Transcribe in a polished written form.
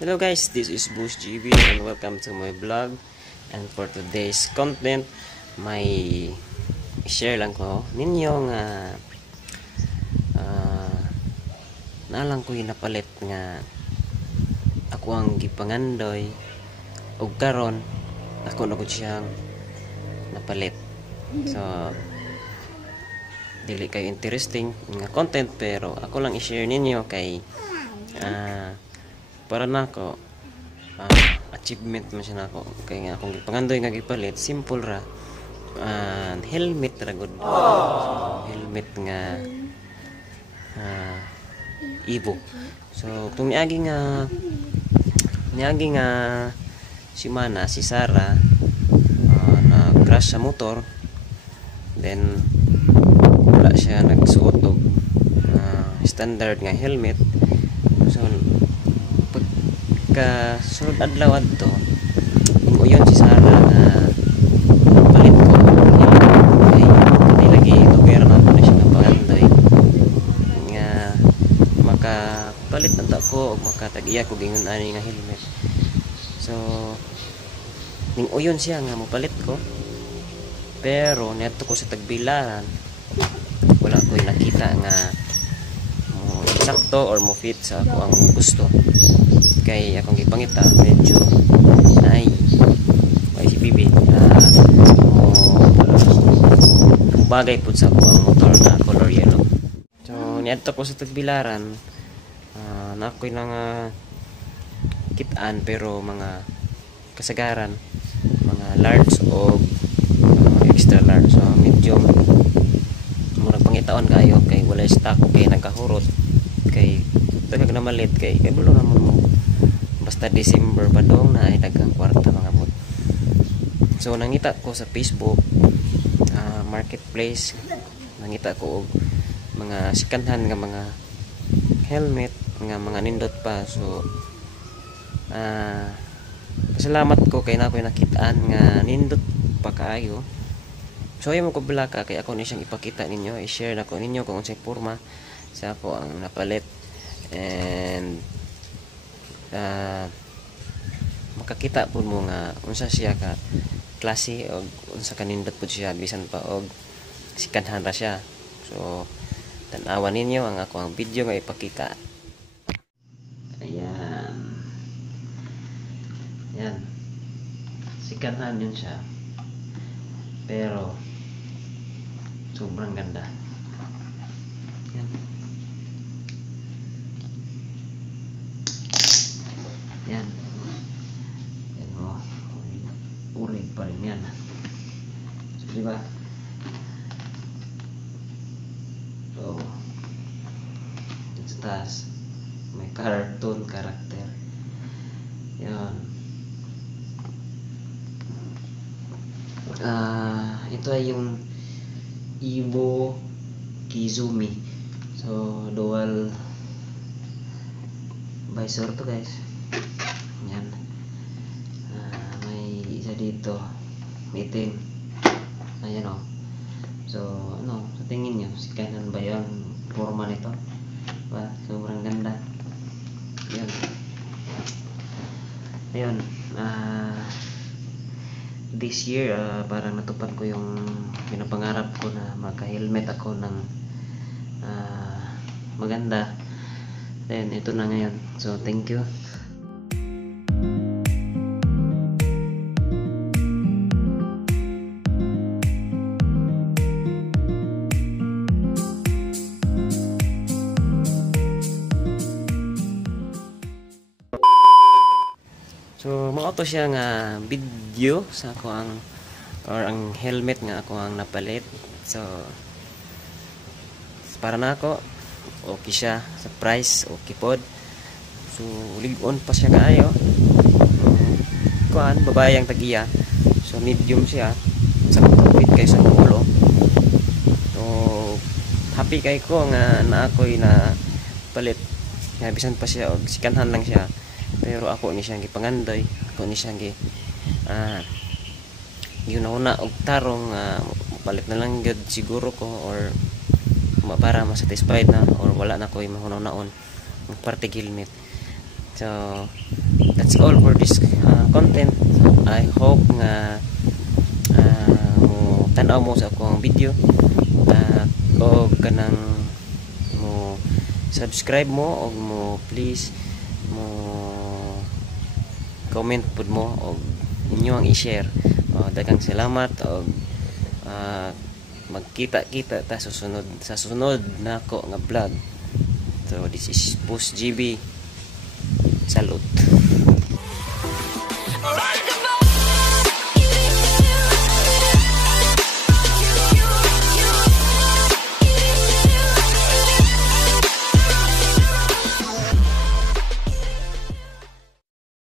Hello guys, this is Bush GB and welcome to my vlog. And for today's content, may share lang ko ninyo nga nalang ko napalit nga ako ang gipangandoy ug karon ako na gud siyang napalit. So dili kayo interesting nga content pero ako lang i-share ninyo kay para nako achievement man siya nako kay nga akong gipangandoy nga gipalit simple ra helmet ra gud. So, helmet nga Evo. So kung niagi nga si Mana si Sarah na crash sa motor, then wala siya nagsuot og standard nga helmet. So pagka sunod adlaw adto inguyon si Sarah na palit ko ay lagi tuber na ako na siya nga pangandoy nga makapalit na ko o makatag-iya ko gingon ani nga helmet. So ning uyon siya nga mopalit ko pero neto ko sa tagbilaran wala ko nakita nga sakto or mo fit sa ako ang gusto kay akong gipangita medyo ay si Bibi bagay pud sa ako ang motor na color yellow. So niadto ko sa tagbilaran na ako'y nang kitaan pero mga kasagaran mga large o extra large. So medium murag pangitaon kayo kay wala stock kay nagkahurot kay tagag na malit kay bulo na mo basta December pa dong na ay dagang kwarta mga bot. So nangita ko sa Facebook marketplace, nangita ko og mga second-hand nga mga helmet nga mga nindot pa. So pasalamat ko kay nakoy nakitaan nga nindot pa kaayo. So ayaw mo ko blaka kay ako ni siyang ipakita ninyo, i-share na ko ninyo kung unsay porma sa ako ang napalit and makakita po mo nga unsa siya ka klase o unsa kanindot po siya bisan pa og second-hand ra siya. So tan-awan ninyo ang ako ang video nga ipakita. Yan second-hand yun siya pero sobrang ganda. Yan. Yan. Yan o. Ulit pa rin yan. So, diba? So, sa taas may cartoon character. Yan. Ito ay yung Evo Kizumi. So dual visor to guys. Yan. May isa dito itim. Ayan o. So ano sa tingin nyo si kanan ba yung forma nito? Diba? Sobrang ganda. Yan. Ayun. This year parang natupad ko yung pinapangarap ko na magka-helmet ako ng maganda. Then ito na ngayon. So thank you. So mga to siya nga video sa ako ang or ang helmet nga ako ang napalit. So para na ako okay siya sa price, okay pod. So ligon pa siya kaayo. Kuan babae ang tag-iya. So medium siya sa fit kay sa ulo. So happy kay ko nga na ako'y na palit. Nga bisan pa siya og second-hand lang siya. Pero ako ni siyang gipangandoy, ako ni siyang yun-una og tarong palit na lang gyud siguro ko or para ma-satisfied na or wala na ko'y mahunaw naon ng parte helmet. So that's all for this content. So, I hope nga mo tanaw mo sa akong video o kanang mo subscribe mo o mo please mo comment pud mo o inyo ang i-share. Daghang salamat o magkita-kita ta sa sunod nako nga vlog. So this is Boss GB. Salute.